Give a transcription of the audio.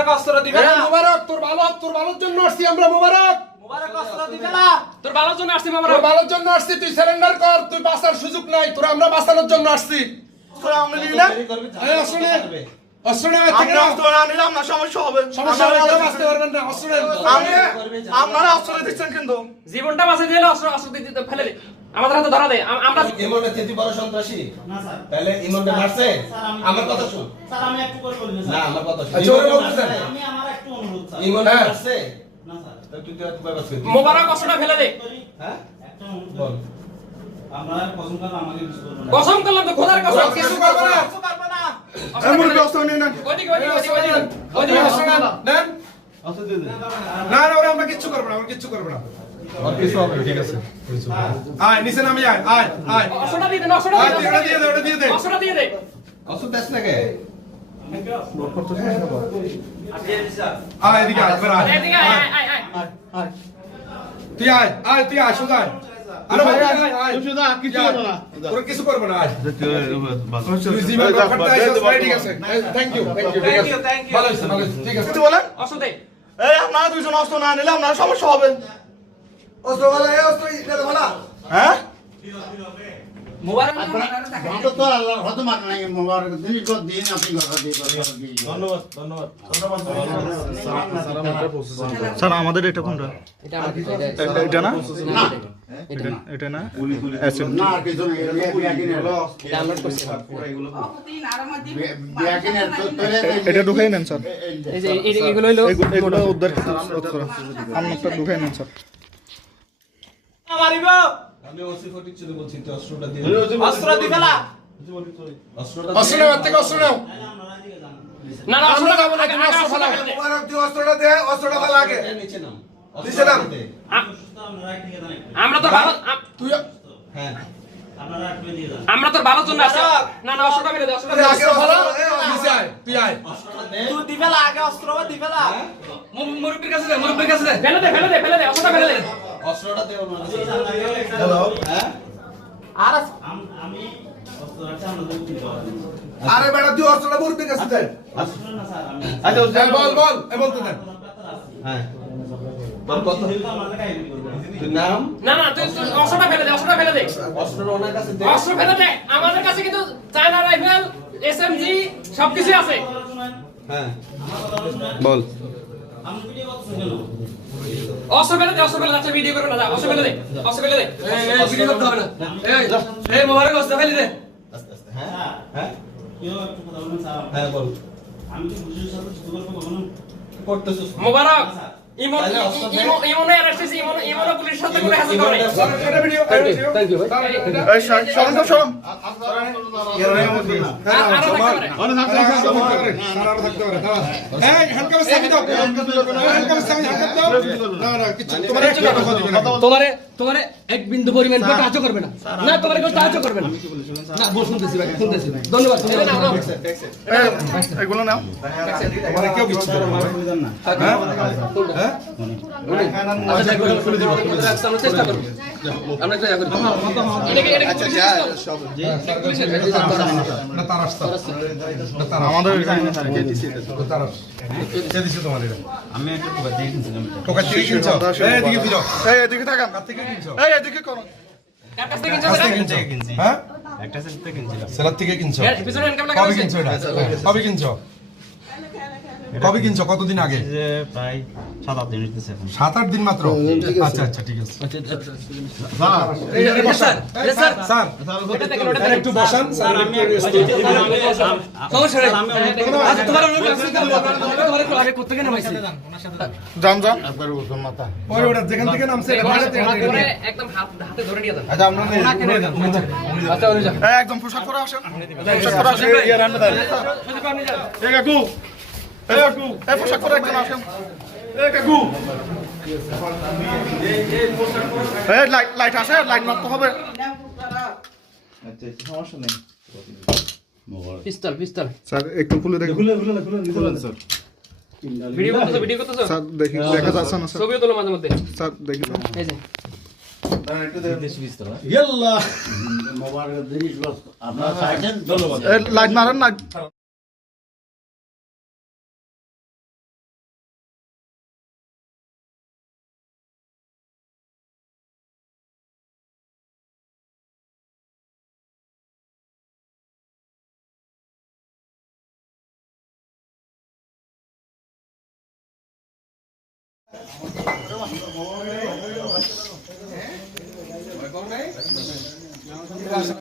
মোবারক অস্ত্র দিবে না। মোবারক তোর ভালোর জন্য আসছি আমরা। মোবারক অস্ত্র দিবে না। তোর ভালোর জন্য আসছি মোবারক। তোর ভালোর জন্য আসছি, তুই সারেন্ডার কর, তুই বাঁচার সুযোগ নাই, তোরা আমরা বাঁচানোর জন্য আসছি। তোরা আমরা লিখি না অস্ত্র নেওয়ার থেকে অস্ত্র না নিলাম না সমস্যা হবে। সমস্যা হলে বাঁচতে পারবেন না। অস্ত্র আপনারা অস্ত্র দিচ্ছেন কিন্তু জীবনটা বাঁচাই দিলে অস্ত্র দিতে ফেলে দে, আমাদের হাতে ধরা দে। আমরা ইমনের থেকে বড় সন্ত্রাসী তাহলে ইমনকে মারছে। আমার কথা শুন স্যার আমি একটু করে বলি না, আমার কথা শুন। জোরে বলতেছেন। আমি আমার একটু অনুরোধ স্যার। ইমনকে মারছে না স্যার তাহলে তুই তো এত ব্যাপার করছিস। মোবারক অস্ত্রটা ফেলে দে। হ্যাঁ একটা অনুরোধ বল। আমরা কসম করে আমাকে কিছু করবেন না। কসম করলাম তো খোদার কসম কিছু করবে না। কিছু করবে না। এমন অস্ত্র নিয়ে নেন। ওইদিকে অস্ত্র নেন। অস্ত্র দিয়ে দে। না না, ওরা আমরা কিচ্ছু করবো না, আমরা কিচ্ছু করবো না। ঠিক আছে, আয় নিচে নামি, আয় আয় আয় অস্ত্রটা দিয়ে দে, অস্ত্রটা আয়, দিয়ে ওটা দিয়ে দে, ওটা দিয়ে দে। অস্ত্রটা দিয়ে দে। অস্ত্র দেশ নাকি আয় এদিকে আয়, এবার আয়। এদিকে আয় আয় আয় তুই আয় আয়, তুই আয়, সোজা আয়। আরে ভাই আয় আয়, সুজা, কিছু আয়। করো না। ওরা কিছু করবে না, আয়। তুই তুই জীবন রক্ষার্থে আইছিস, ভাই, ঠিক আছে। Thank you, Thank you, thank you. ভালো হয়েছে, ভালো হয়েছে, ঠিক আছে। কিছু বলেন? অস্ত্র দে। এই আপনারা দুইজন অস্ত্র না নিলে আপনার সমস্যা হবে। হ্যাঁ মোবারক ঘন্টা তো আল্লাহ হতে মার নাই মোবারক দিন কো দিন আপনি কথা দিয়ে ধন্যবাদ ধন্যবাদ স্যার আমাদের এটা কোনটা? এটা আমার কিছু এটা না না এটা না না আর কিছু নেই বিয়াকিনের ডাউনলোড করছি। বিয়াকিনের তো এটা ঢুকাই নেন স্যার। এই যে এগুলো হলো এগুলো উদ্ধার করা আমারটা ঢুকাই নেন স্যার। মারিব। আমি ওসি ফটিক চলে বলছি তুই অস্ত্রটা দিয়ে অস্ত্র দিবে না। অস্ত্রটা অস্ত্র নাও, থেকে অস্ত্র নাও। না না আমরা অস্ত্রটা যাবো না, তুমি অস্ত্র ফেলাও। মোবারক, তুই অস্ত্রটা দে, অস্ত্রটা ফেলা আগে। নিচে নাম নিচে নাম। আপনারা ঠিক আছে আমরা তো ভালো তুই হ্যাঁ আপনারা একটু দিয়ে দেন। আমরা তোর ভালোর জন্য আসছি। না না অস্ত্রটা ফেলে দে, অস্ত্রটা তুই ফেলে আগে দে। ফেলা, নিচে আয়, তুই আয়। অস্ত্রটা দে তুই দিবে না, আগে অস্ত্র দিবে না। মুরব্বির কাছে দে, মুরব্বির কাছে দে। ফেলে দে, ফেলে দে, ফেলে দে, অস্ত্রটা ফেলে দে। অস্ত্রটা দে ওনার কাছে। হ্যালো হ্যাঁ আর আমি অস্ত্র আছে আমরা দুটো দিতে পারবো। আরে বেটা, তুই অস্ত্রটা মুরব্বির কাছে দে। শুনুন না স্যার আমি আচ্ছা বল বল, বলতে দেন। হ্যাঁ তোর কত যেহেতু আমাদের কাহিনী করবেন। তুই নাম না না তুই অস্ত্রটা ফেলে দে, অস্ত্রটা ফেলে দে। অস্ত্রটা ওনার কাছে দে অস্ত্র ফেলে দে। আমাদের কাছে কিন্তু চায়না রাইফেল, এসএমজি সবকিছু আছে। হ্যাঁ বল আমি ভিডিও করতেছি কেন? অস্ত্র ফেলে দে, অস্ত্র ফেলে দে। আচ্ছা ভিডিও করবে না, যা অস্ত্র ফেলে দে, অস্ত্র ফেলে দে। ভিডিও করতে হবে না। এই মোবারক, অস্ত্র ফেলে দে। আস্তে আস্তে হ্যাঁ স্যার হ্যাঁ কেউ একটু কথা বলুন স্যার। হ্যাঁ বল আমি কি বুঝির সাথে যুদ্ধ করবো কখনো? করতেছিস মোবারক ইমন তাহলে অস্ত্র দে। ইমনে অ্যারেস্ট হইছে, ইমন পুলিশের সাথে করে হাজির করে। এটা ভিডিও, থ্যাংক ইউ ভাই। এই সরম তো সরম আরো থাকতে পারে, দাঁড়া। এই হ্যান্ডকাপের চাবি দাও। হ্যান্ডকাপের চাবি, হ্যান্ডকাপ দাও। না না, কিছু তোমার একটা কথা দিবে না। তোমারে এক বিন্দু পরিমাণ কেউ সাহায্য করবে না। না তোমারে কেউ সাহায্য করবে না। না বল শুনতেছি ভাই, শুনতেছি। ধন্যবাদ ধন্যবাদ। এগুলো নাও। তোমার কেউ কিছু করবে না। হ্যাঁ হ্যাঁ আচ্ছা একবার খুলে দিব। আমরা চেষ্টা করব। আমরা চেষ্টা করব। আচ্ছা যা সব না তার রাস্তা, না তার আমাদের এখানে কে দিছে তার কে দিছে তোমার এটা? আমি একটা টোকা দিয়ে কিনছিলাম টোকা থেকে কিনছো? এই এদিকে ফিরো। এই এদিকে তাকান কার থেকে কিনছো? এই এদিকে কোন কার কাছ থেকে কিনছো কার সেটা? থেকে কিনছো? হ্যাঁ একটা সেট থেকে কিনছিলাম সেলার থেকে কিনছো? এর পিছনে ইনকাম লাগা কবে আছে? কিনছো এটা? কবে কিনছো? কবে কিনছো? কতদিন আগে? যে প্রায় 7-8 দিন হইতেছে এখন 7-8 দিন মাত্র। আচ্ছা আচ্ছা, ঠিক আছে। এই স্যার, এই স্যার স্যার এটা দেখেন, ওটা স্যার, দেখেন। একটু বসান স্যার, একটু rest করুন। সমস্যা নেই। আচ্ছা তোমার তোমার একটু আগে করতে কেন ভাইছি? যান যান ওই ওটা যেখান থেকে নামছে এটা ধারে থেকে ধারে। ওরে একদম হাতে ধরে নিয়ে যান। আচ্ছা আপনারা আচ্ছা উনি যান। এই একদম পোশাক পরে আসেন পোশাক পরে আসেন এই রান্না দেন এই কাকু এই কাকু এই পোশাক পরে একজন আসেন এই কাকু এই লাইট লাইট আসে লাইট মারতে হবে পিস্তল পিস্তল। স্যার একটু খুলে দেখুন স্যার ভিডিও করতেছো? স্যার দেখি দেখা যাচ্ছে না স্যার ছবিও তোলো মাঝে মধ্যে। স্যার দেখি এই যে মোবারক জিনিস আপনারা চাইছেন, ধন্যবাদ। লাইট মারেন না